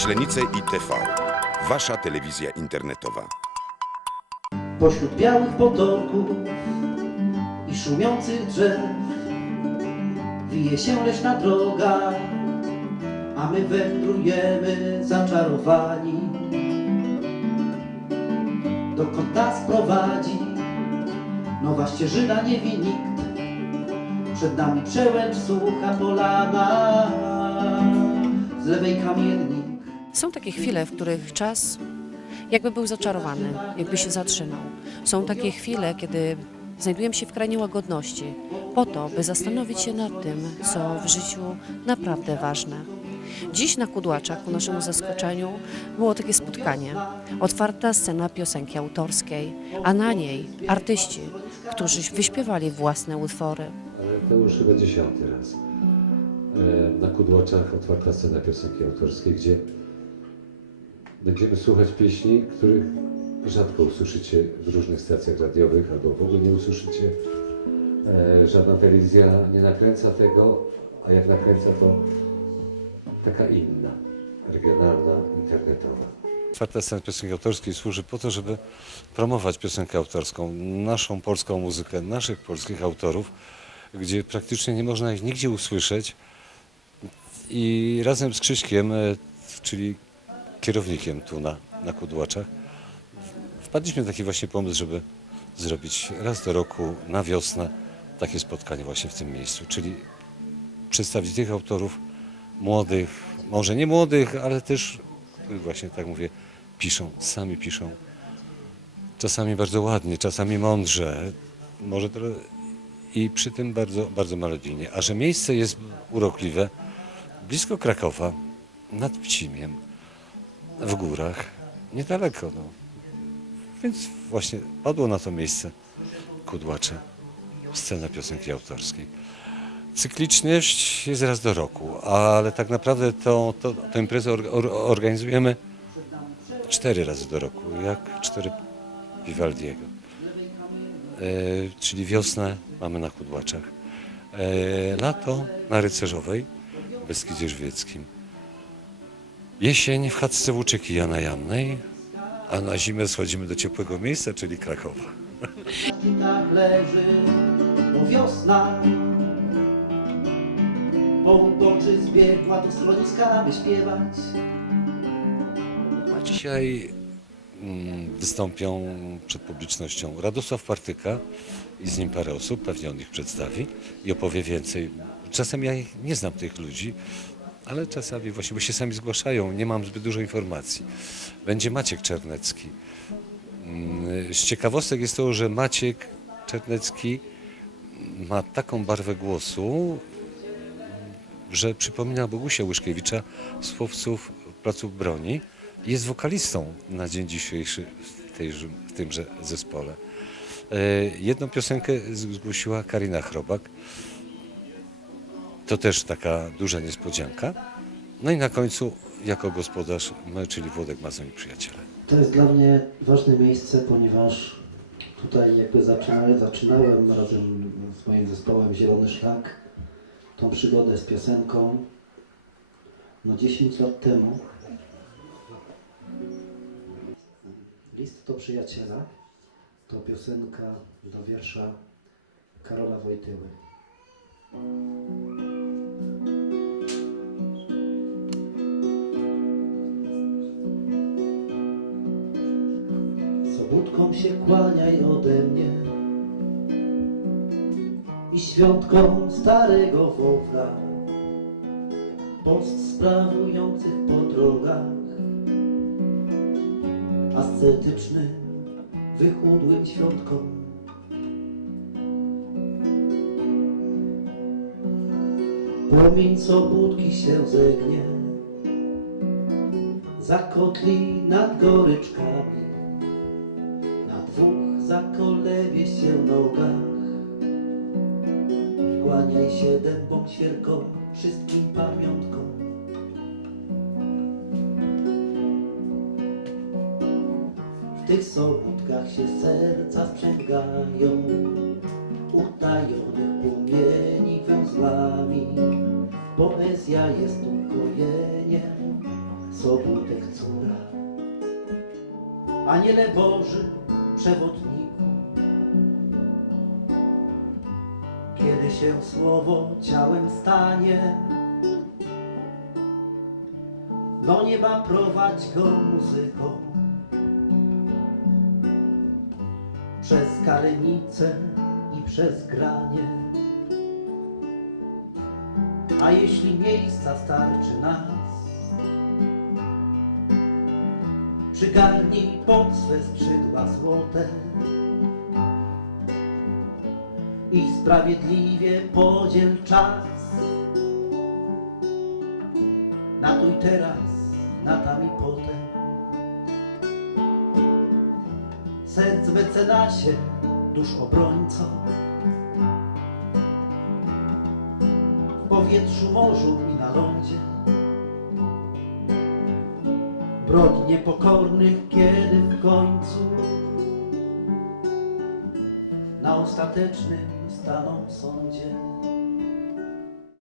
Myślenice i TV. Wasza telewizja internetowa. Pośród białych potoków i szumiących drzew Wije się leśna droga, a my wędrujemy zaczarowani Dokąd nas prowadzi nowa ścieżyna nie wie nikt Przed nami przełęcz sucha polana Z lewej kamiennik Są takie chwile, w których czas jakby był zaczarowany, jakby się zatrzymał. Są takie chwile, kiedy znajdujemy się w krainie łagodności, po to, by zastanowić się nad tym, co w życiu naprawdę ważne. Dziś na Kudłaczach, ku naszemu zaskoczeniu, było takie spotkanie. Otwarta scena piosenki autorskiej, a na niej artyści, którzy wyśpiewali własne utwory. To już chyba dziesiąty raz. E, Na Kudłaczach otwarta scena piosenki autorskiej, gdzie będziemy słuchać pieśni, których rzadko usłyszycie w różnych stacjach radiowych albo w ogóle nie usłyszycie. E, Żadna telewizja nie nakręca tego, a jak nakręca to taka inna, regionalna, internetowa. Otwarta scena piosenki autorskiej służy po to, żeby promować piosenkę autorską, naszą polską muzykę, naszych polskich autorów, gdzie praktycznie nie można ich nigdzie usłyszeć. I razem z Krzyśkiem, e, czyli kierownikiem tu na, na Kudłaczach, wpadliśmy na taki właśnie pomysł, żeby zrobić raz do roku na wiosnę takie spotkanie właśnie w tym miejscu, czyli przedstawić tych autorów młodych, może nie młodych, ale też, właśnie tak mówię, piszą, sami piszą. Czasami bardzo ładnie, czasami mądrze, może trochę i przy tym bardzo, bardzo melodijnie. A że miejsce jest urokliwe, blisko Krakowa, nad Pcimiem, w górach, niedaleko. No. Więc właśnie padło na to miejsce Kudłacze, scena piosenki autorskiej. Cykliczność jest raz do roku, ale tak naprawdę tę imprezę or, organizujemy cztery razy do roku, jak cztery Vivaldiego. E, czyli wiosnę mamy na Kudłaczach, e, lato na Rycerzowej, w Beskidzie Żwieckim, jesień w chatce Łuczyki Jana Jannej, a na zimę schodzimy do ciepłego miejsca, czyli Krakowa. tak leży, bo wiosna Połtoczy zbiegła do schroniska, by śpiewać A dzisiaj mm, wystąpią przed publicznością Radosław Partyka i z nim parę osób, pewnie on ich przedstawi i opowie więcej. Czasem ja ich nie znam tych ludzi, ale czasami właśnie, bo się sami zgłaszają, nie mam zbyt dużo informacji. Będzie Maciek Czernecki. Mm, Z ciekawostek jest to, że Maciek Czernecki ma taką barwę głosu, że przypomina Bogusia Łyszkiewicza z chłopców placów broni. Jest wokalistą na dzień dzisiejszy w, tejże, w tymże zespole. E, Jedną piosenkę zgłosiła Karina Chrobak. To też taka duża niespodzianka. No i na końcu jako gospodarz my, czyli Włodek Mazon i przyjaciele. To jest dla mnie ważne miejsce, ponieważ tutaj jakby zaczynałem, zaczynałem razem z moim zespołem Zielony Szlak tą przygodę z piosenką no 10 lat temu. List do przyjaciela to piosenka do wiersza Karola Wojtyły. Sobótką się kłaniaj ode mnie i świątką starego wofla post sprawujących po drogach ascetycznym, wychudłym świątkom. Płomień sobótki się zegnie, zakotli nad goryczkami, na dwóch zakolewie się nogach. Kłaniaj się dębom, świerkom, wszystkim pamiątkom. W tych sobótkach się serca sprzęgają, utajonych płomieni węzłami. Poezja jest ukojeniem co Wojtek córa. Aniele Boży, przewodniku, kiedy się słowo ciałem stanie, do nieba prowadź go muzyką. Przez kalenicę przez granie. A jeśli miejsca starczy nas, przygarnij pod swe skrzydła złote i sprawiedliwie podziel czas. Na tu i teraz, na tam i potem. Serc mecenasie, dusz obrońco. Powietrzu, morzu i na lądzie. Broń niepokornych, kiedy w końcu na ostatecznym staną sądzie.